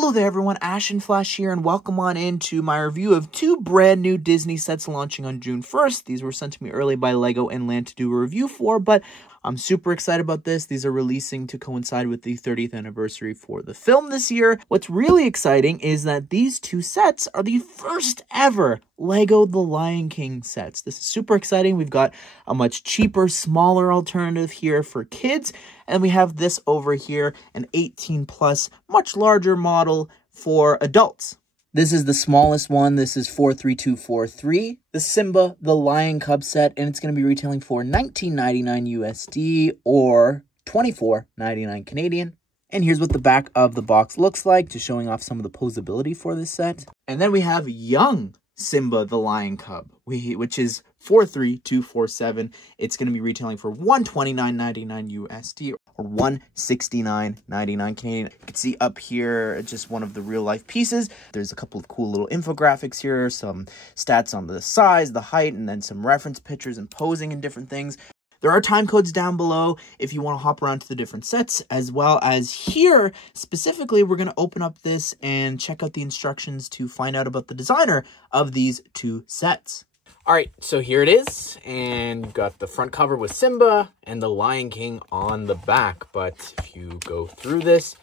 Hello there everyone, Ashen Flash here, and welcome on into my review of two brand new Disney sets launching on June 1st. These were sent to me early by LEGO and Land to do a review for, but I'm super excited about this. These are releasing to coincide with the 30th anniversary for the film this year. What's really exciting is that these two sets are the first ever LEGO The Lion King sets. This is super exciting. We've got a much cheaper, smaller alternative here for kids, and we have this over here, an 18 plus, much larger model for adults. This is the smallest one. This is 43243, the Simba the Lion Cub set, and it's going to be retailing for $19.99 USD or $24.99 Canadian. And here's what the back of the box looks like, just showing off some of the posability for this set. And then we have young Simba the Lion Cub, which is 43247. It's going to be retailing for $129.99 USD or $169.99 Canadian. You can see up here just one of the real life pieces. There's a couple of cool little infographics here, some stats on the size, the height, and then some reference pictures and posing and different things. There are time codes down below if you want to hop around to the different sets, as well as here, specifically, we're going to open up this and check out the instructions to find out about the designer of these two sets. All right, so here it is, and you've got the front cover with Simba and the Lion King on the back. But if you go through this,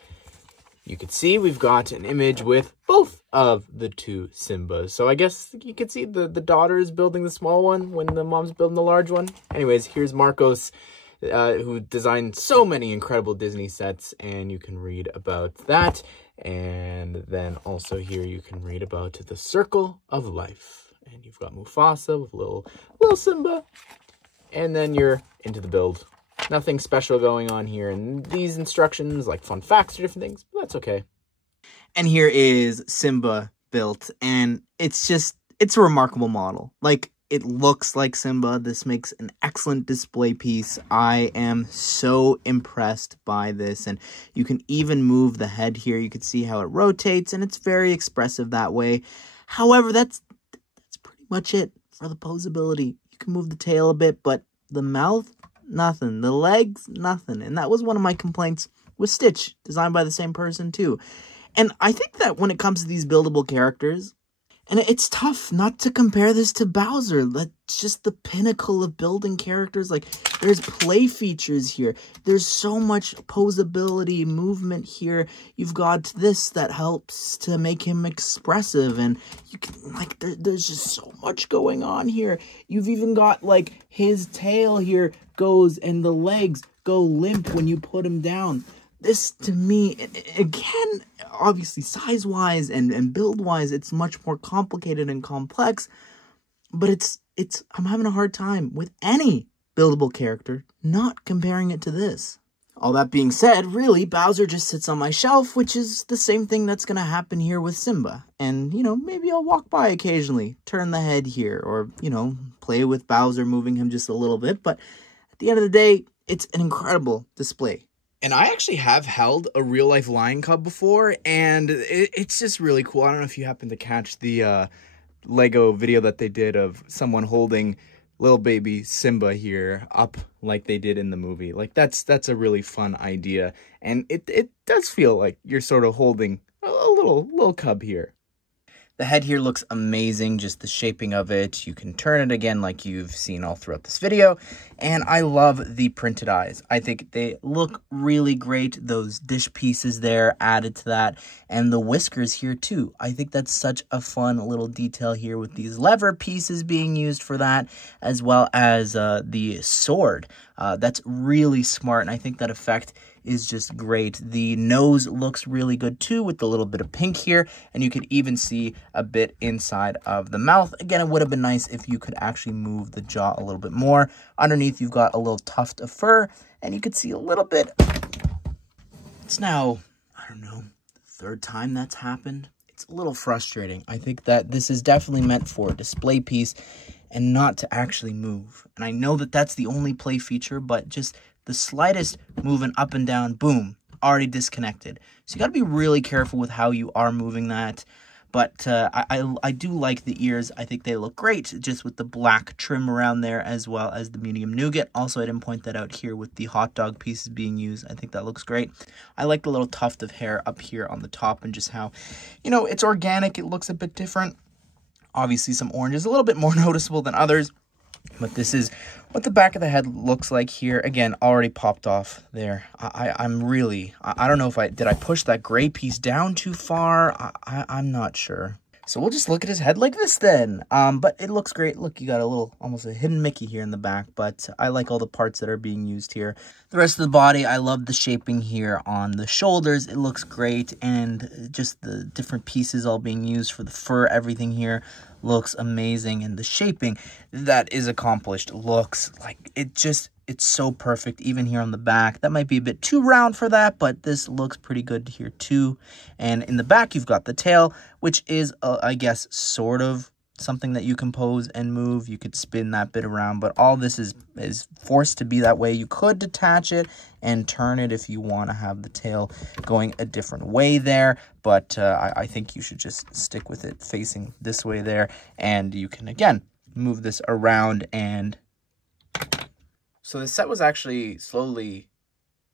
you can see we've got an image with both of the two Simbas. So I guess you can see the daughter is building the small one when the mom's building the large one. Anyways, here's Marcos, who designed so many incredible Disney sets, and you can read about that. And then also here you can read about the Circle of Life. And you've got Mufasa with little Simba. And then you're into the build. Nothing special going on here. And these instructions, like fun facts or different things, but that's okay. And here is Simba built. And it's a remarkable model. Like, it looks like Simba. This makes an excellent display piece. I am so impressed by this. And you can even move the head here. You can see how it rotates. And it's very expressive that way. However, that's pretty much it for the posability. You can move the tail a bit, but the mouth, nothing. The legs, nothing. And that was one of my complaints with Stitch, designed by the same person too. And I think that when it comes to these buildable characters, and it's tough not to compare this to Bowser. That's just the pinnacle of building characters. Like, there's play features here. There's so much posability, movement here. You've got this that helps to make him expressive. And you can, like, there's just so much going on here. You've even got, like, his tail here goes and the legs go limp when you put him down. This, to me, again, obviously size-wise and build-wise, it's much more complicated and complex, but I'm having a hard time with any buildable character not comparing it to this. All that being said, really, Bowser just sits on my shelf, which is the same thing that's going to happen here with Simba. And, you know, maybe I'll walk by occasionally, turn the head here, or, you know, play with Bowser, moving him just a little bit, but at the end of the day, it's an incredible display. And I actually have held a real-life lion cub before, and it's just really cool. I don't know if you happen to catch the LEGO video that they did of someone holding little baby Simba here up like they did in the movie. Like, that's a really fun idea, and it does feel like you're sort of holding a little cub here. The head here looks amazing, just the shaping of it. You can turn it again like you've seen all throughout this video. And I love the printed eyes. I think they look really great. Those dish pieces there added to that. And the whiskers here too. I think that's such a fun little detail here with these lever pieces being used for that, as well as the sword. That's really smart, and I think that effect is just great. The nose looks really good too with the little bit of pink here, and you could even see a bit inside of the mouth. Again, it would have been nice if you could actually move the jaw a little bit more. Underneath, you've got a little tuft of fur, and you could see a little bit. It's now, I don't know, the third time that's happened. It's a little frustrating. I think that this is definitely meant for a display piece and not to actually move. And I know that that's the only play feature, but just the slightest moving up and down, boom, already disconnected. So you got to be really careful with how you are moving that. But I do like the ears. I think they look great just with the black trim around there as well as the medium nougat. Also, I didn't point that out here with the hot dog pieces being used. I think that looks great. I like the little tuft of hair up here on the top and just how, you know, it's organic. It looks a bit different. Obviously, some orange is a little bit more noticeable than others. But this is what the back of the head looks like here. Again, already popped off there. I'm really, I don't know if did I push that gray piece down too far? I'm not sure. So we'll just look at his head like this then. But it looks great. Look, you got a little, almost a hidden Mickey here in the back, but I like all the parts that are being used here. The rest of the body, I love the shaping here on the shoulders. It looks great, and just the different pieces all being used for the fur, everything here looks amazing, and the shaping that is accomplished looks like it's so perfect. Even here on the back, that might be a bit too round for that, but this looks pretty good here too. And in the back, you've got the tail, which is I guess sort of something that you can pose and move. You could spin that bit around, but all this is forced to be that way. You could detach it and turn it if you want to have the tail going a different way there, but I think you should just stick with it facing this way there, and you can again move this around. And so the set was actually slowly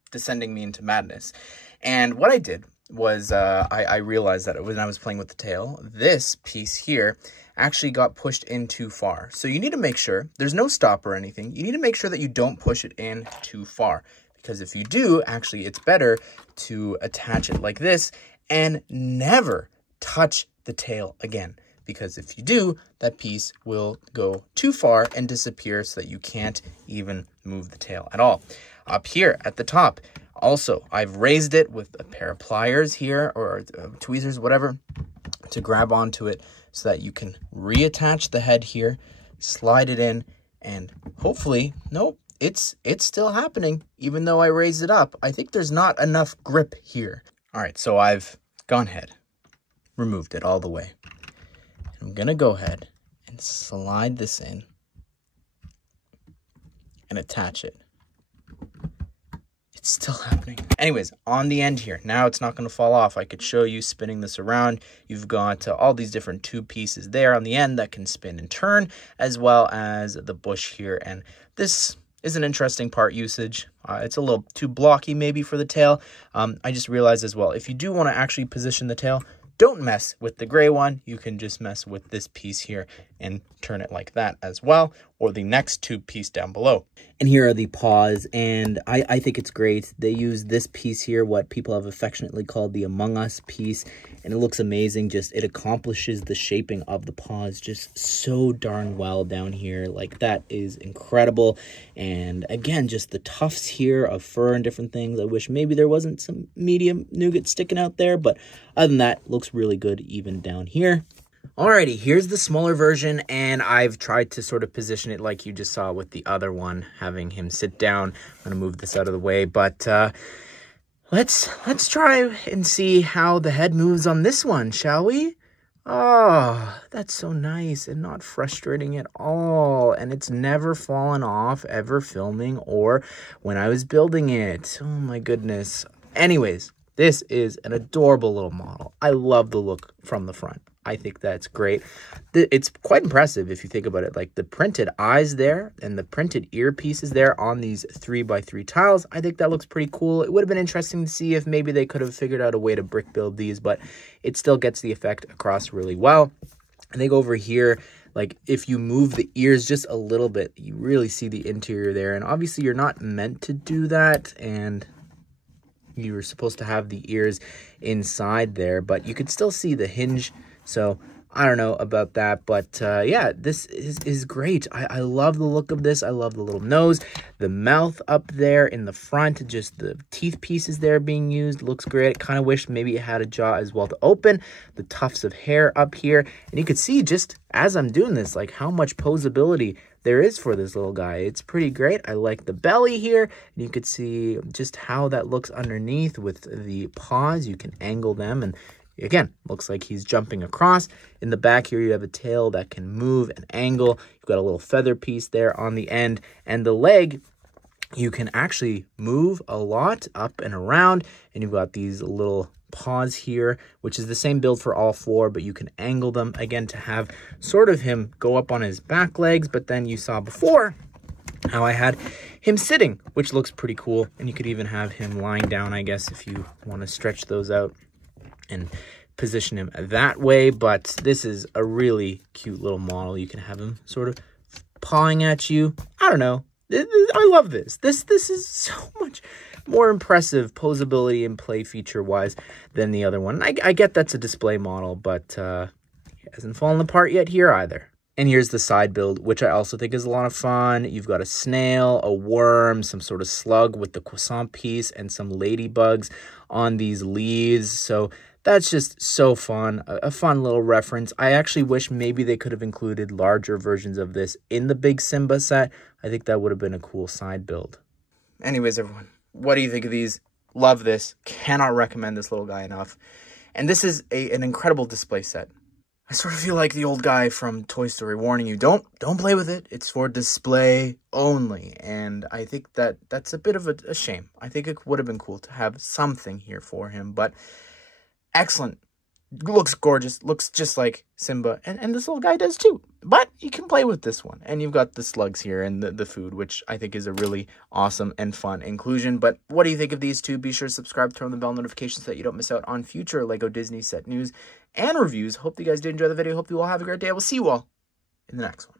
descending me into madness, and what I did was I realized that when I was playing with the tail, this piece here actually got pushed in too far. So you need to make sure, there's no stop or anything, you need to make sure that you don't push it in too far. Because if you do, actually it's better to attach it like this and never touch the tail again. Because if you do, that piece will go too far and disappear so that you can't even move the tail at all. Up here at the top, also, I've raised it with a pair of pliers here, or tweezers, whatever, to grab onto it so that you can reattach the head here, slide it in, and hopefully, nope, it's still happening, even though I raised it up. I think there's not enough grip here. All right, so I've gone ahead, removed it all the way. I'm gonna go ahead and slide this in and attach it. It's still happening. Anyways, on the end here, now it's not going to fall off. I could show you spinning this around. You've got all these different tube pieces there on the end that can spin and turn, as well as the bush here. And this is an interesting part usage. It's a little too blocky maybe for the tail. I just realized as well, if you do want to actually position the tail, don't mess with the gray one. You can just mess with this piece here and turn it like that as well, or the next tube piece down below. And here are the paws, and I think it's great. They use this piece here, what people have affectionately called the Among Us piece, and it looks amazing. Just it accomplishes the shaping of the paws just so darn well down here. Like, that is incredible. And again, just the tufts here of fur and different things. I wish maybe there wasn't some medium nougat sticking out there, but other than that, looks really good even down here. Alrighty, here's the smaller version, and I've tried to sort of position it like you just saw with the other one, having him sit down. I'm going to move this out of the way, but let's try and see how the head moves on this one, shall we? Oh, that's so nice and not frustrating at all, and it's never fallen off ever filming or when I was building it. Oh my goodness. Anyways, this is an adorable little model. I love the look from the front. I think that's great. It's quite impressive if you think about it. Like the printed eyes there and the printed ear pieces there on these 3x3 tiles. I think that looks pretty cool. It would have been interesting to see if maybe they could have figured out a way to brick build these, but it still gets the effect across really well. I think over here, like if you move the ears just a little bit, you really see the interior there. And obviously you're not meant to do that, and you were supposed to have the ears inside there, but you could still see the hinge. So I don't know about that, but yeah, this is great. I love the look of this. I love the little nose, the mouth up there in the front, just the teeth pieces there being used. Looks great. Kind of wish maybe it had a jaw as well to open. The tufts of hair up here, and you could see just as I'm doing this, like how much posability there is for this little guy. It's pretty great. I like the belly here, and you could see just how that looks underneath with the paws. You can angle them, and again, looks like he's jumping across. In the back here, you have a tail that can move and angle. You've got a little feather piece there on the end. And the leg, you can actually move a lot up and around, and you've got these little paws here, which is the same build for all four, but you can angle them again to have sort of him go up on his back legs. But then you saw before how I had him sitting, which looks pretty cool. And you could even have him lying down, I guess, if you want to stretch those out and position him that way. But this is a really cute little model. You can have him sort of pawing at you. I don't know. I love this. This is so much more impressive posability and play feature wise than the other one. I get that's a display model, but he hasn't fallen apart yet here either. And here's the side build, which I also think is a lot of fun. You've got a snail, a worm, some sort of slug with the croissant piece, and some ladybugs on these leaves. So that's just so fun, a fun little reference. I actually wish maybe they could have included larger versions of this in the big Simba set. I think that would have been a cool side build. Anyways, everyone, what do you think of these? Love this. Cannot recommend this little guy enough. And this is an incredible display set. I sort of feel like the old guy from Toy Story warning you, don't play with it. It's for display only. And I think that's a bit of a shame. I think it would have been cool to have something here for him, but excellent. Looks gorgeous. Looks just like Simba. And this little guy does too. But you can play with this one. And you've got the slugs here and the food, which I think is a really awesome and fun inclusion. But what do you think of these two? Be sure to subscribe, turn on the bell notifications so that you don't miss out on future LEGO Disney set news and reviews. Hope you guys did enjoy the video. Hope you all have a great day. I will see you all in the next one.